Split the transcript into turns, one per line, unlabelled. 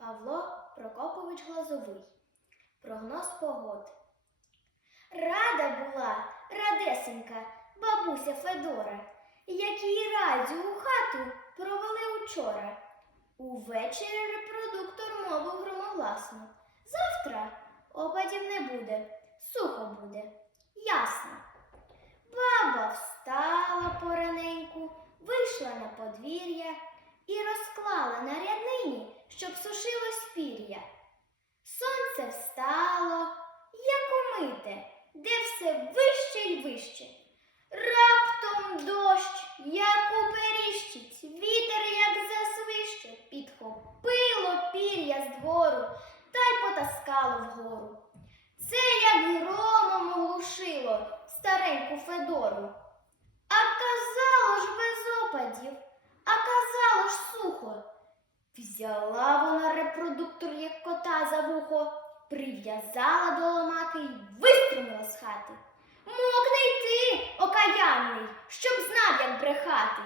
Павло Прокопович Глазовий. Прогноз погоди. Рада була, радесенька, бабуся Федора, як її радіо у хату провели учора. Увечері репродуктор мовив громогласно. Завтра опадів не буде, сухо буде, ясно. Баба встала пораненьку, вийшла на подвір'я і розклала на ряднині, щоб сушилось пір'я. Сонце встало, як умите, де все вище й вище. Раптом дощ, як уперіщить, вітер, як засвище, підхопило пір'я з двору та й потаскало вгору. Це як громом оглушило стареньку Федору. Взяла вона репродуктор, як кота за вухо, прив'язала до ломаки й виструмила з хати. Мог не йти, окаянний, щоб знав, як брехати.